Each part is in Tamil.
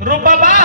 Rupa Bang.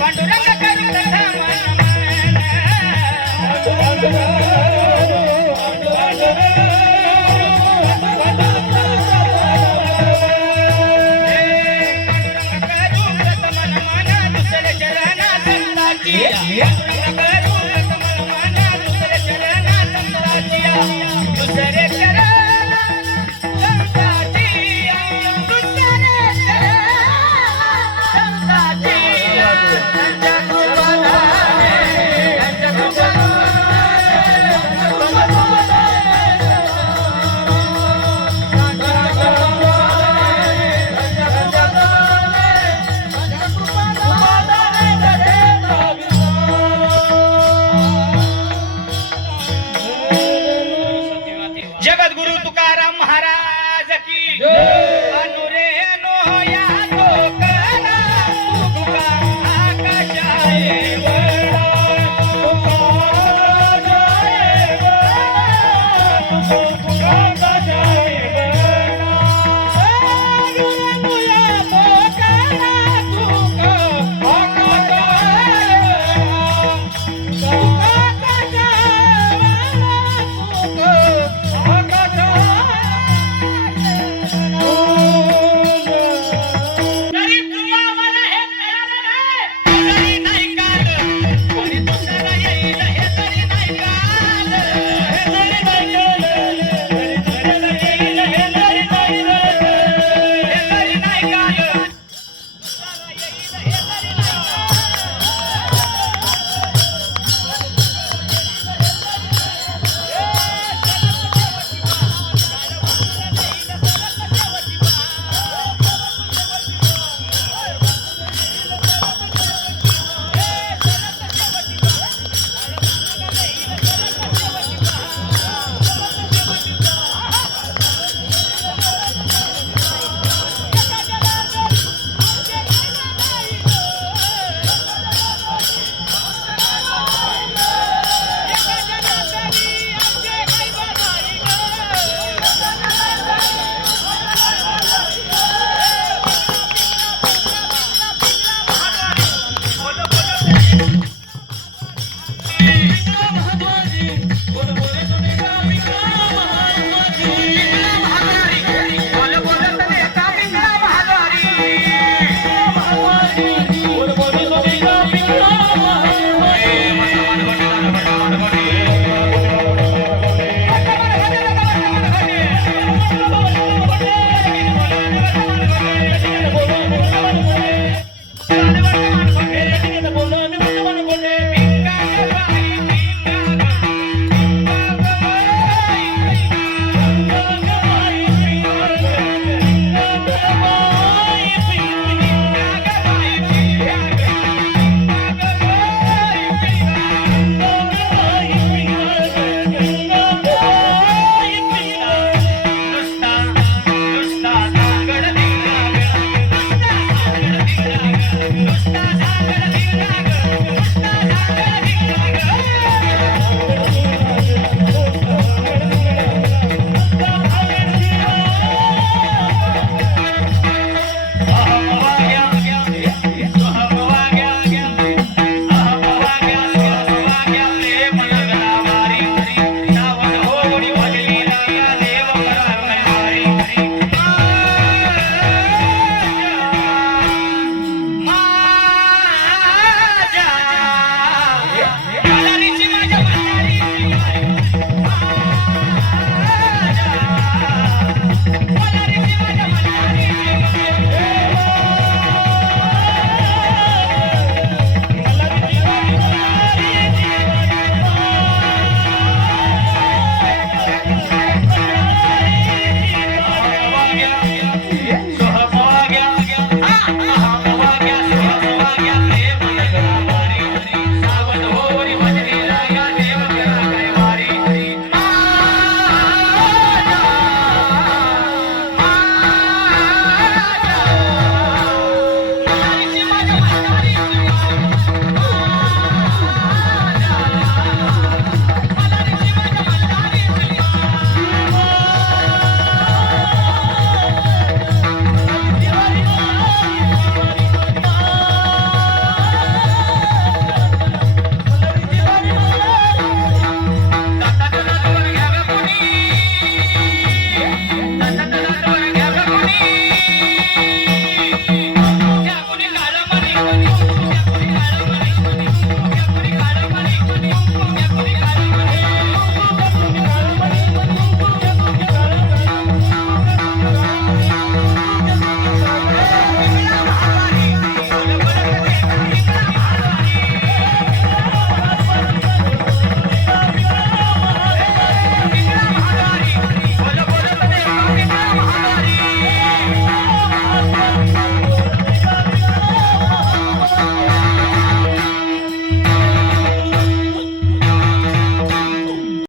పండురంగ కవిత Amém.